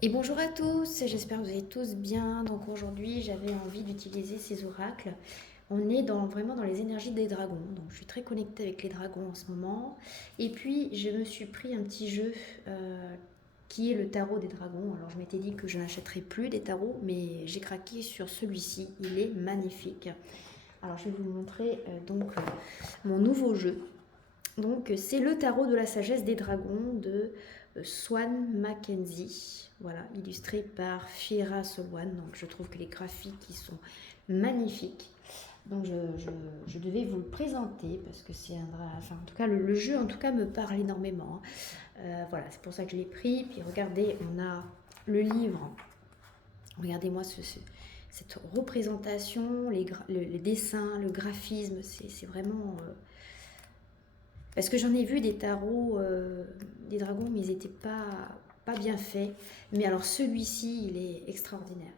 Et bonjour à tous, j'espère que vous allez tous bien. Donc aujourd'hui, j'avais envie d'utiliser ces oracles. On est vraiment dans les énergies des dragons. Donc je suis très connectée avec les dragons en ce moment. Et puis je me suis pris un petit jeu qui est le tarot des dragons. Alors je m'étais dit que je n'achèterais plus des tarots, mais j'ai craqué sur celui-ci. Il est magnifique. Alors je vais vous montrer mon nouveau jeu. Donc c'est le tarot de la sagesse des dragons de Swan Mackenzie, voilà, illustré par Fiera Solwan. Donc je trouve que les graphiques ils sont magnifiques. Donc je devais vous le présenter parce que c'est enfin en tout cas le jeu en tout cas me parle énormément. Voilà, c'est pour ça que je l'ai pris. Puis regardez, on a le livre. Regardez-moi cette représentation, les dessins, le graphisme, c'est vraiment parce que j'en ai vu des tarots, des dragons, mais ils n'étaient pas bien faits. Mais alors celui-ci, il est extraordinaire.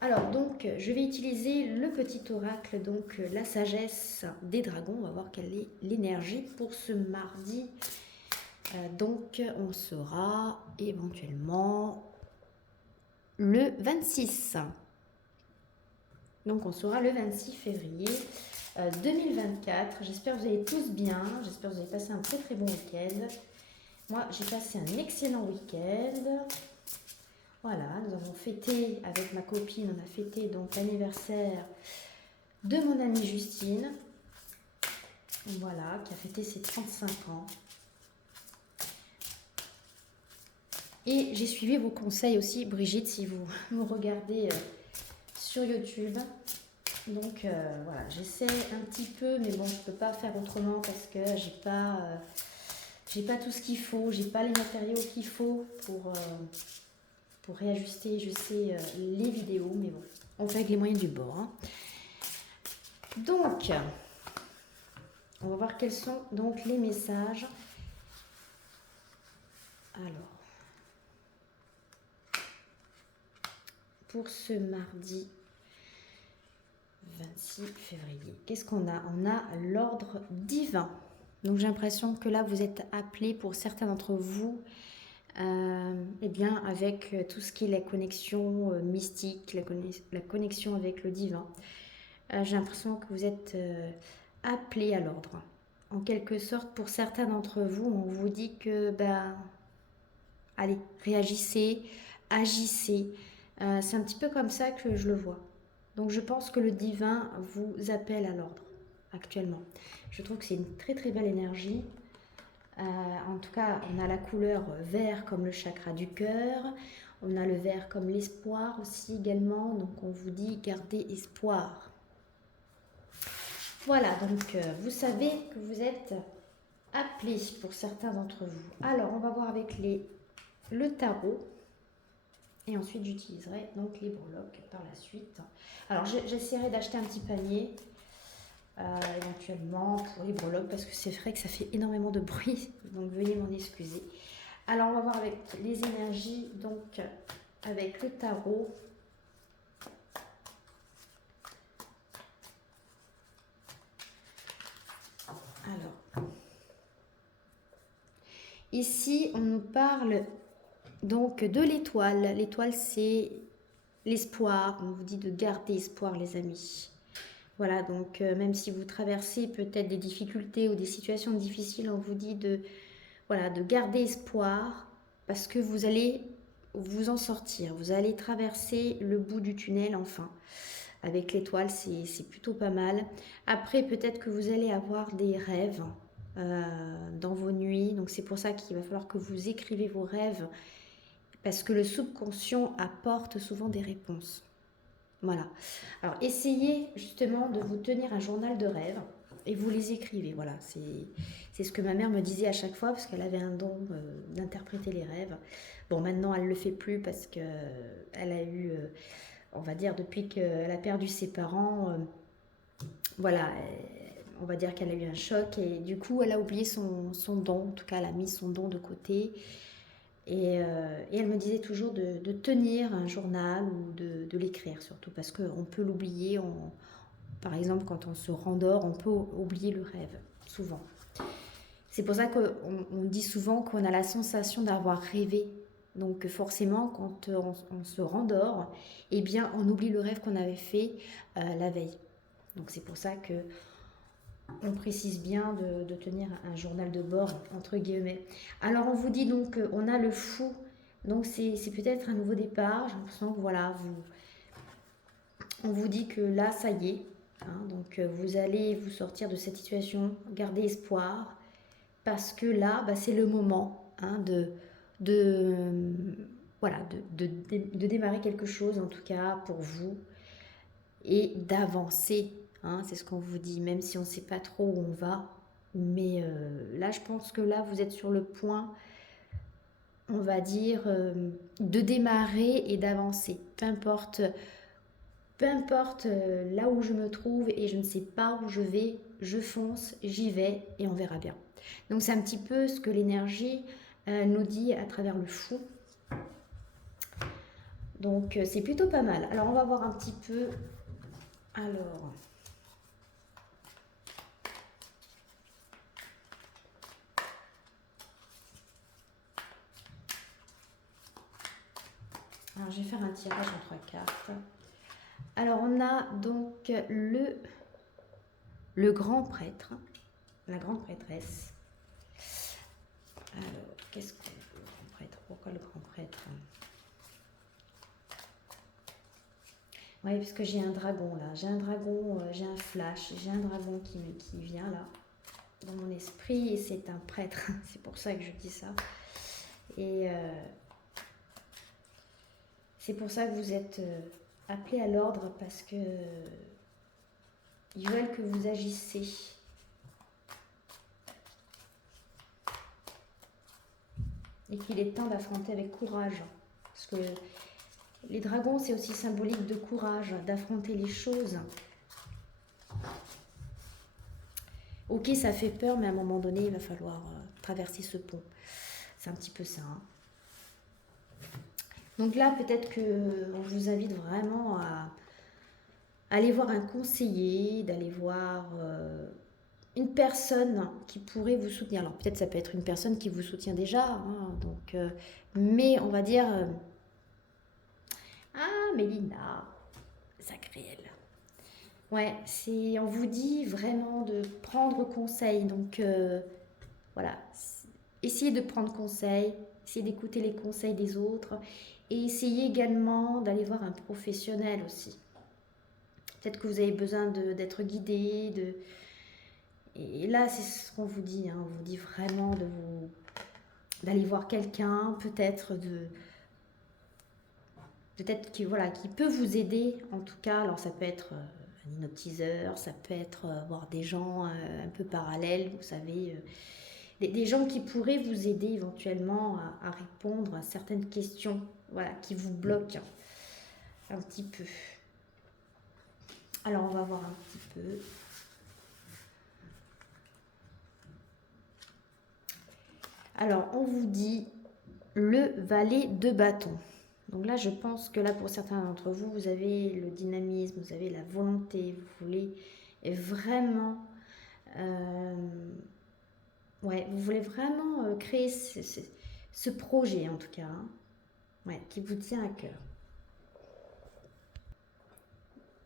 Alors donc, je vais utiliser le petit oracle, donc la sagesse des dragons. On va voir quelle est l'énergie pour ce mardi. Donc, on sera éventuellement le 26. Donc, on sera le 26 février 2024. J'espère que vous allez tous bien. J'espère que vous avez passé un très très bon week-end. Moi, j'ai passé un excellent week-end. Voilà, nous avons fêté avec ma copine, on a fêté donc l'anniversaire de mon amie Justine. Voilà, qui a fêté ses 35 ans. Et j'ai suivi vos conseils aussi, Brigitte, si vous me regardez sur YouTube. Donc voilà, j'essaie un petit peu, mais bon, je ne peux pas faire autrement parce que j'ai pas tout ce qu'il faut, j'ai pas les matériaux qu'il faut pour réajuster, je sais, les vidéos, mais bon, on fait avec les moyens du bord. Hein. Donc, on va voir quels sont donc les messages. Alors, pour ce mardi 26 février, qu'est-ce qu'on a? On a l'ordre divin. Donc j'ai l'impression que là, vous êtes appelés pour certains d'entre vous, eh bien, avec tout ce qui est la connexion mystique, la connexion avec le divin. J'ai l'impression que vous êtes appelés à l'ordre. En quelque sorte, pour certains d'entre vous, on vous dit que, ben, allez, réagissez, agissez. C'est un petit peu comme ça que je le vois. Donc je pense que le divin vous appelle à l'ordre actuellement. Je trouve que c'est une très très belle énergie. En tout cas, on a la couleur vert comme le chakra du cœur. On a le vert comme l'espoir aussi également. Donc on vous dit gardez espoir. Voilà, donc vous savez que vous êtes appelés pour certains d'entre vous. Alors on va voir avec le tarot. Et ensuite, j'utiliserai donc les breloques par la suite. Alors, j'essaierai d'acheter un petit panier, éventuellement, pour les breloques, parce que c'est vrai que ça fait énormément de bruit. Donc, veuillez m'en excuser. Alors, on va voir avec les énergies, donc, avec le tarot. Alors, ici, on nous parle donc de l'étoile. L'étoile, c'est l'espoir. On vous dit de garder espoir, les amis. Voilà, donc même si vous traversez peut-être des difficultés ou des situations difficiles, on vous dit voilà, de garder espoir parce que vous allez vous en sortir. Vous allez traverser le bout du tunnel enfin. Avec l'étoile, c'est plutôt pas mal. Après, peut-être que vous allez avoir des rêves dans vos nuits. Donc c'est pour ça qu'il va falloir que vous écrivez vos rêves parce que le subconscient apporte souvent des réponses. Voilà. Alors, essayez justement de vous tenir un journal de rêves et vous les écrivez. Voilà, c'est ce que ma mère me disait à chaque fois parce qu'elle avait un don d'interpréter les rêves. Bon, maintenant, elle ne le fait plus parce qu'elle a eu, on va dire, depuis qu'elle a perdu ses parents, voilà, on va dire qu'elle a eu un choc et du coup, elle a oublié son don. En tout cas, elle a mis son don de côté. Et elle me disait toujours de tenir un journal ou de l'écrire surtout parce qu'on peut l'oublier. Par exemple, quand on se rendort, on peut oublier le rêve, souvent. C'est pour ça qu'on dit souvent qu'on a la sensation d'avoir rêvé Donc forcément, quand on se rendort, eh bien, on oublie le rêve qu'on avait fait la veille. Donc c'est pour ça que on précise bien de tenir un journal de bord, entre guillemets. Alors on vous dit donc, on a le fou, donc c'est peut-être un nouveau départ. J'ai l'impression que voilà, on vous dit que là, ça y est, hein, donc vous allez vous sortir de cette situation, garder espoir, parce que là, bah, c'est le moment, hein, de, voilà, de démarrer quelque chose, en tout cas pour vous, et d'avancer. Hein, c'est ce qu'on vous dit, même si on ne sait pas trop où on va. Mais là, je pense que là, vous êtes sur le point, on va dire, de démarrer et d'avancer. Peu importe là où je me trouve et je ne sais pas où je vais, je fonce, j'y vais et on verra bien. Donc c'est un petit peu ce que l'énergie nous dit à travers le fou. Donc c'est plutôt pas mal. Alors on va voir un petit peu. Alors, je vais faire un tirage en 3 cartes. Alors on a donc le grand prêtre, la grande prêtresse. Alors, qu'est-ce que le grand prêtre? Pourquoi le grand prêtre? Oui, parce que j'ai un dragon là. J'ai un dragon, j'ai un flash, j'ai un dragon qui vient là dans mon esprit et c'est un prêtre. C'est pour ça que je dis ça. Et c'est pour ça que vous êtes appelés à l'ordre parce que ils veulent que vous agissiez. Et qu'il est temps d'affronter avec courage. Parce que les dragons, c'est aussi symbolique de courage, d'affronter les choses. Ok, ça fait peur, mais à un moment donné, il va falloir traverser ce pont. C'est un petit peu ça. Hein. Donc là, peut-être qu'on vous invite vraiment à aller voir un conseiller, d'aller voir une personne qui pourrait vous soutenir. Alors peut-être ça peut être une personne qui vous soutient déjà, hein, donc, mais on va dire... Ah, Mélina, Zachriel. Ouais, on vous dit vraiment de prendre conseil. Donc voilà, essayez de prendre conseil, essayez d'écouter les conseils des autres et essayez également d'aller voir un professionnel aussi. Peut-être que vous avez besoin d'être guidé. Et là, c'est ce qu'on vous dit. Hein, on vous dit vraiment d'aller voir quelqu'un, peut-être qui, voilà, qui peut vous aider en tout cas. Alors ça peut être un hypnotiseur, ça peut être voir des gens un peu parallèles, vous savez, des gens qui pourraient vous aider éventuellement à répondre à certaines questions, voilà, qui vous bloquent un petit peu. Alors on va voir un petit peu. Alors on vous dit le valet de bâton. Donc là, je pense que là, pour certains d'entre vous, vous avez le dynamisme, vous avez la volonté, vous voulez vraiment, vous voulez vraiment créer ce projet en tout cas, hein, qui vous tient à cœur.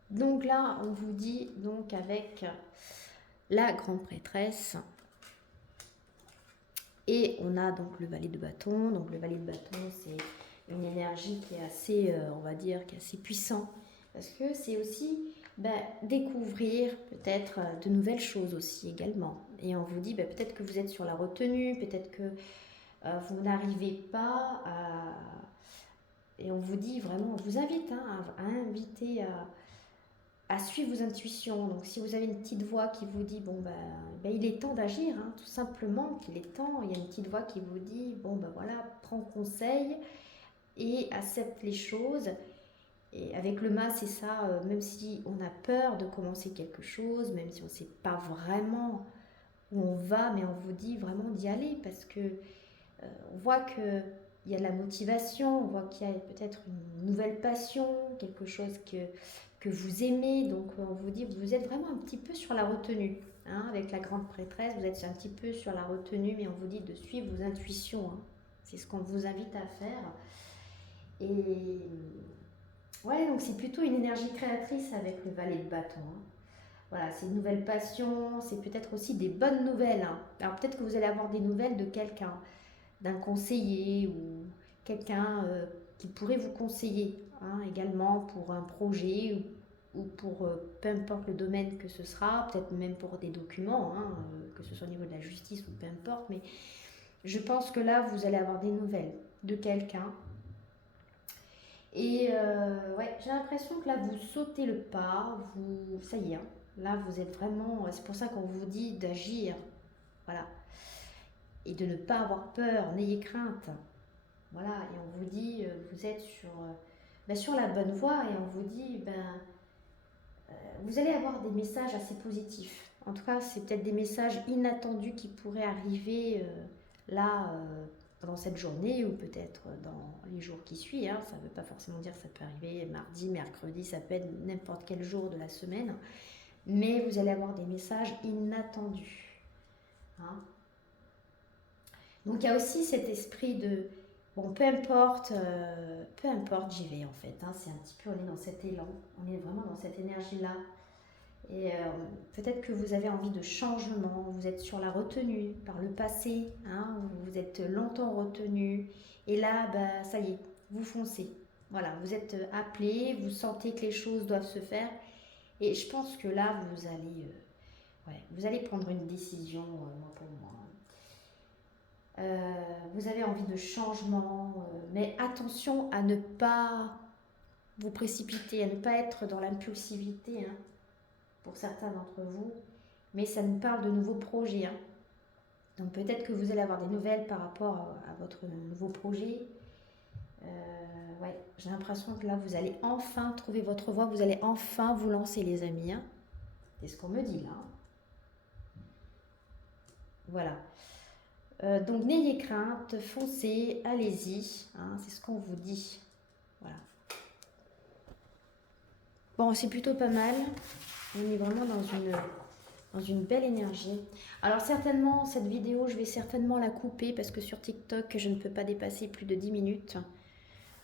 Donc là, on vous dit donc avec la grande prêtresse. Et on a donc le valet de bâton. Donc le valet de bâton, c'est une énergie qui est assez, on va dire, qui est assez puissant. Parce que c'est aussi découvrir peut-être de nouvelles choses aussi également. Et on vous dit peut-être que vous être sur la retenue, peut-être que vous n'arrivez pas à... Et on vous dit vraiment, on vous invite à inviter à suivre vos intuitions. Donc si vous avez une petite voix qui vous dit il est temps d'agir, hein, tout simplement qu'il est temps, il y a une petite voix qui vous dit voilà, prends conseil et accepte les choses. Et avec le mas, c'est ça, même si on a peur de commencer quelque chose, même si on ne sait pas vraiment où on va, mais on vous dit vraiment d'y aller parce que on voit que il y a de la motivation, on voit qu'il y a peut-être une nouvelle passion, quelque chose que vous aimez. Donc on vous dit, vous êtes vraiment un petit peu sur la retenue. Hein, avec la grande prêtresse, vous êtes un petit peu sur la retenue, mais on vous dit de suivre vos intuitions. Hein. C'est ce qu'on vous invite à faire. Et ouais, donc c'est plutôt une énergie créatrice avec le valet de bâton, hein. Voilà, c'est une nouvelle passion, c'est peut-être aussi des bonnes nouvelles, hein. Alors peut-être que vous allez avoir des nouvelles de quelqu'un, d'un conseiller ou quelqu'un qui pourrait vous conseiller, hein, également pour un projet ou pour peu importe le domaine que ce sera, peut-être même pour des documents, hein, que ce soit au niveau de la justice ou peu importe, mais je pense que là, vous allez avoir des nouvelles de quelqu'un. Et ouais, j'ai l'impression que là, vous sautez le pas, ça y est, hein. Là, vous êtes vraiment, c'est pour ça qu'on vous dit d'agir, voilà, et de ne pas avoir peur, n'ayez crainte. Voilà, et on vous dit, vous êtes sur la bonne voie, et on vous dit, vous allez avoir des messages assez positifs. En tout cas, c'est peut-être des messages inattendus qui pourraient arriver là, pendant cette journée, ou peut-être dans les jours qui suivent, hein. Ça ne veut pas forcément dire que ça peut arriver mardi, mercredi, ça peut être n'importe quel jour de la semaine. Mais vous allez avoir des messages inattendus, hein. Donc il y a aussi cet esprit de, bon, peu importe, j'y vais en fait, hein. C'est un petit peu, on est dans cet élan, on est vraiment dans cette énergie-là. Et peut-être que vous avez envie de changement, vous êtes sur la retenue par le passé, hein, vous êtes longtemps retenu. Et là, ça y est, vous foncez. Voilà, vous êtes appelé, vous sentez que les choses doivent se faire. Et je pense que là, vous allez prendre une décision, moi pour moi. Vous avez envie de changement, mais attention à ne pas vous précipiter, à ne pas être dans l'impulsivité, hein, pour certains d'entre vous. Mais ça nous parle de nouveaux projets, hein. Donc peut-être que vous allez avoir des nouvelles par rapport à votre nouveau projet. Ouais, j'ai l'impression que là, vous allez enfin trouver votre voie, vous allez enfin vous lancer, les amis, hein. C'est ce qu'on me dit là. Voilà. Donc n'ayez crainte, foncez, allez-y, hein, c'est ce qu'on vous dit. Voilà. Bon, c'est plutôt pas mal. On est vraiment dans une belle énergie. Alors certainement, cette vidéo, je vais certainement la couper parce que sur TikTok, je ne peux pas dépasser plus de 10 minutes.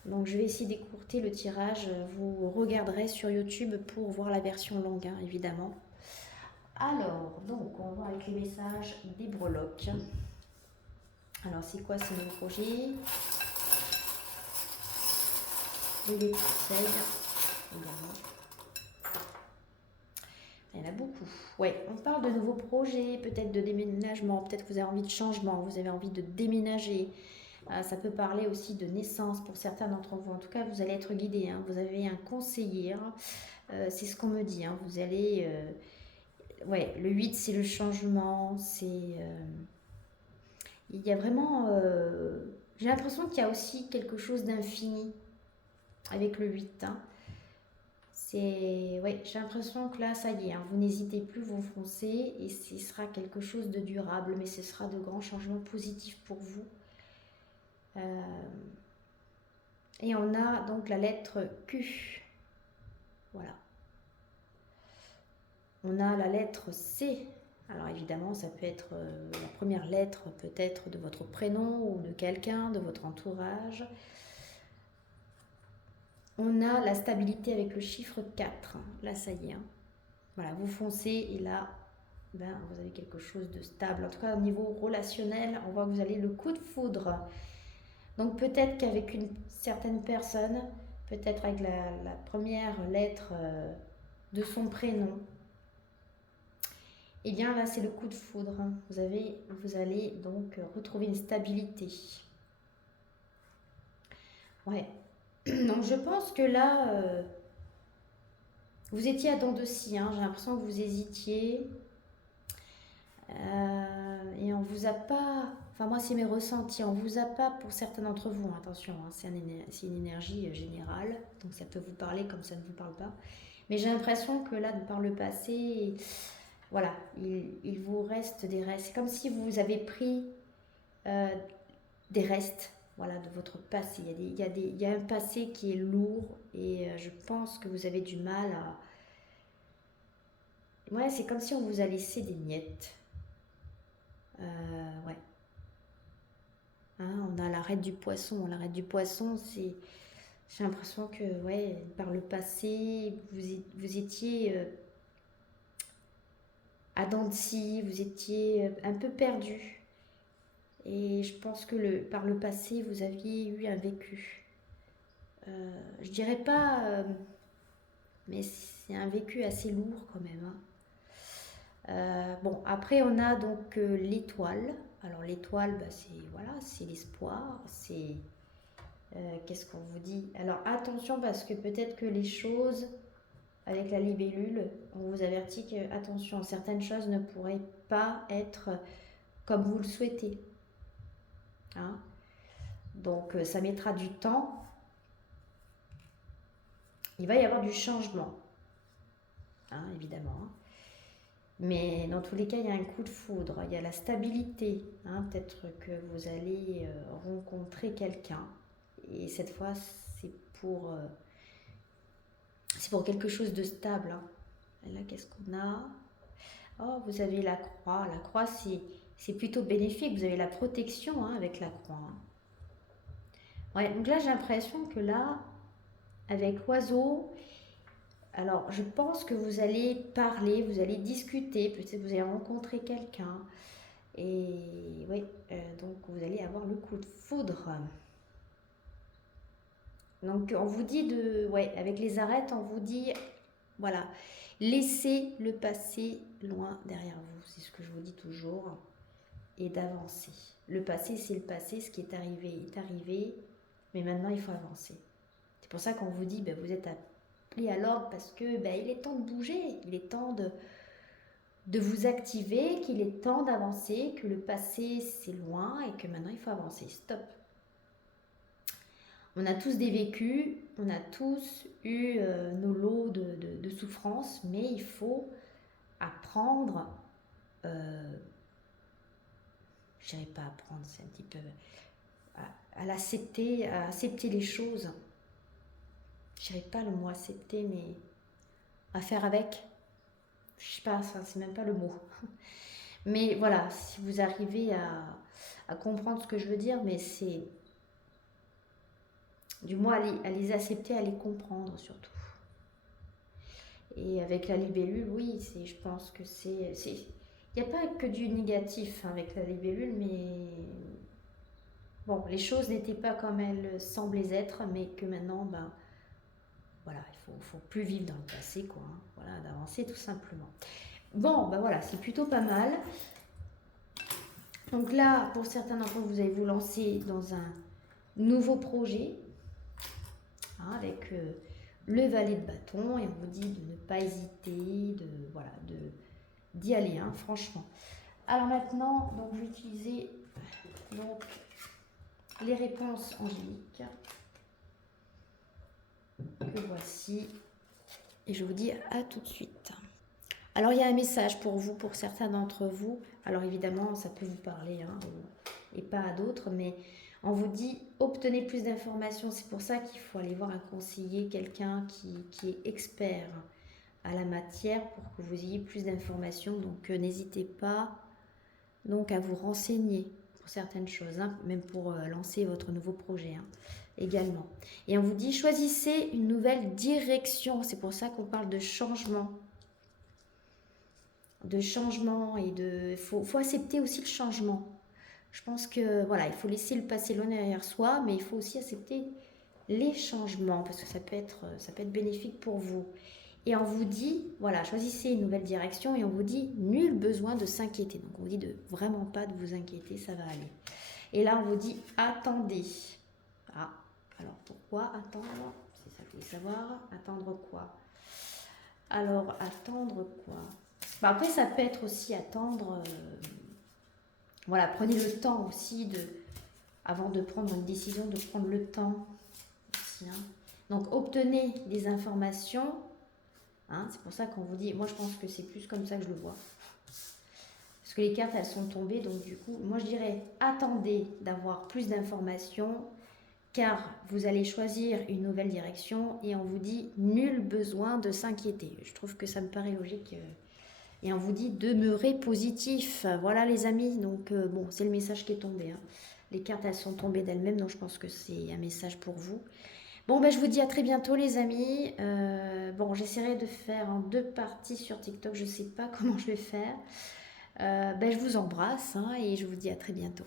Donc je vais essayer d'écourter le tirage. Vous regarderez sur YouTube pour voir la version longue, hein, évidemment. Alors, donc, on va voir avec les messages des breloques. Alors, c'est quoi ces nouveaux projets? Les conseils, également. Il y en a beaucoup. Ouais, on parle de nouveaux projets, peut-être de déménagement, peut-être que vous avez envie de changement, vous avez envie de déménager. Ça peut parler aussi de naissance pour certains d'entre vous. En tout cas, vous allez être guidé, hein. Vous avez un conseiller, hein. C'est ce qu'on me dit, hein. Vous allez... ouais, le 8, c'est le changement. Il y a vraiment... j'ai l'impression qu'il y a aussi quelque chose d'infini avec le 8, hein. Ouais, j'ai l'impression que là, ça y est, hein, vous n'hésitez plus, vous foncez et ce sera quelque chose de durable, mais ce sera de grands changements positifs pour vous. Et on a donc la lettre Q. Voilà. On a la lettre C. Alors évidemment, ça peut être la première lettre peut-être de votre prénom ou de quelqu'un, de votre entourage. On a la stabilité avec le chiffre 4. Là, ça y est, hein. Voilà, vous foncez et là, vous avez quelque chose de stable. En tout cas, au niveau relationnel, on voit que vous avez le coup de foudre. Donc peut-être qu'avec une certaine personne, peut-être avec la première lettre de son prénom, et bien là, c'est le coup de foudre. Vous allez donc retrouver une stabilité. Ouais. Donc je pense que là, vous étiez à dents de scie, hein. J'ai l'impression que vous hésitiez. Et on vous a pas... Enfin moi, c'est mes ressentis. On vous a pas, pour certains d'entre vous, hein, attention, hein, c'est une énergie générale. Donc ça peut vous parler comme ça ne vous parle pas. Mais j'ai l'impression que là, par le passé... Voilà, il vous reste des restes. C'est comme si vous avez pris des restes, voilà, de votre passé. Il y a un passé qui est lourd et je pense que vous avez du mal à... Ouais, c'est comme si on vous a laissé des miettes. Ouais. Hein, on a l'arête du poisson. L'arête du poisson, c'est... J'ai l'impression que, ouais, par le passé, vous étiez à dents de scie, vous étiez un peu perdu. Et je pense que par le passé, vous aviez eu un vécu. Je dirais pas, mais c'est un vécu assez lourd quand même. Hein. Bon, après on a donc l'étoile. Alors l'étoile, bah, c'est voilà, c'est l'espoir, c'est qu'est-ce qu'on vous dit? Alors attention parce que peut-être que les choses avec la libellule, on vous avertit que attention, certaines choses ne pourraient pas être comme vous le souhaitez. Hein. Donc ça mettra du temps. Il va y avoir du changement, hein, évidemment. Hein. Mais dans tous les cas, il y a un coup de foudre, il y a la stabilité. Hein. Peut-être que vous allez rencontrer quelqu'un. Et cette fois, c'est pour, euh, c'est pour quelque chose de stable. Hein. Et là, qu'est-ce qu'on a? Oh, vous avez la croix. La croix, c'est plutôt bénéfique. Vous avez la protection hein, avec la croix. Hein. Ouais, donc là, j'ai l'impression que là, avec l'oiseau, alors je pense que vous allez parler, vous allez discuter, peut-être que vous allez rencontrer quelqu'un. Et oui, donc vous allez avoir le coup de foudre. Donc on vous dit de, ouais, avec les arêtes, on vous dit, voilà, laissez le passé loin derrière vous. C'est ce que je vous dis toujours. Et d'avancer. Le passé, c'est le passé. Ce qui est arrivé. Mais maintenant, il faut avancer. C'est pour ça qu'on vous dit, ben, vous êtes appelé à l'ordre parce que ben, il est temps de bouger. Il est temps de vous activer, qu'il est temps d'avancer, que le passé, c'est loin et que maintenant, il faut avancer. Stop. On a tous des vécus, on a tous eu nos lots de souffrances, mais il faut apprendre, je dirais pas apprendre, c'est un petit peu, à l'accepter, à accepter les choses. Je dirais pas le mot accepter, mais à faire avec. Je sais pas, c'est même pas le mot. Mais voilà, si vous arrivez à comprendre ce que je veux dire, mais c'est du moins à les accepter, à les comprendre surtout. Et avec la libellule, oui, je pense que c'est... Il n'y a pas que du négatif hein, avec la libellule, mais bon, les choses n'étaient pas comme elles semblaient être, mais que maintenant, ben, voilà, faut plus vivre dans le passé, quoi. Hein, voilà, d'avancer tout simplement. Bon, ben voilà, c'est plutôt pas mal. Donc là, pour certains d'entre vous, vous allez vous lancer dans un nouveau projet hein, avec le valet de bâton et on vous dit de ne pas hésiter, d'y aller, hein, franchement. Alors maintenant, donc, je vais utiliser donc, les réponses angéliques que voici et je vous dis à tout de suite. Alors il y a un message pour vous, pour certains d'entre vous. Alors évidemment, ça peut vous parler hein, et pas à d'autres, mais on vous dit obtenez plus d'informations. C'est pour ça qu'il faut aller voir un conseiller, quelqu'un qui est expert à la matière pour que vous ayez plus d'informations. Donc n'hésitez pas donc à vous renseigner pour certaines choses, hein, même pour lancer votre nouveau projet hein, également. Et on vous dit choisissez une nouvelle direction. C'est pour ça qu'on parle de changement. Et faut accepter aussi le changement. Je pense que voilà, il faut laisser le passé loin derrière soi, mais il faut aussi accepter les changements parce que ça peut être bénéfique pour vous. Et on vous dit, voilà, choisissez une nouvelle direction et on vous dit nul besoin de s'inquiéter. Donc on vous dit de vraiment pas de vous inquiéter, ça va aller. Et là on vous dit attendez. Ah, alors pourquoi attendre? C'est ça que vous voulez savoir. Attendre quoi? Alors attendre quoi? Bah après ça peut être aussi attendre. Voilà, prenez le temps aussi avant de prendre une décision, de prendre le temps aussi. Hein. Donc obtenez des informations. Hein, c'est pour ça qu'on vous dit, moi je pense que c'est plus comme ça que je le vois. Parce que les cartes elles sont tombées, donc du coup, moi je dirais attendez d'avoir plus d'informations car vous allez choisir une nouvelle direction et on vous dit nul besoin de s'inquiéter. Je trouve que ça me paraît logique. Et on vous dit demeurez positif. Voilà les amis, donc bon, c'est le message qui est tombé. Hein. Les cartes, elles sont tombées d'elles-mêmes, donc je pense que c'est un message pour vous. Bon, ben, je vous dis à très bientôt, les amis. Bon, j'essaierai de faire en 2 parties sur TikTok. Je ne sais pas comment je vais faire. Ben, je vous embrasse, hein, et je vous dis à très bientôt.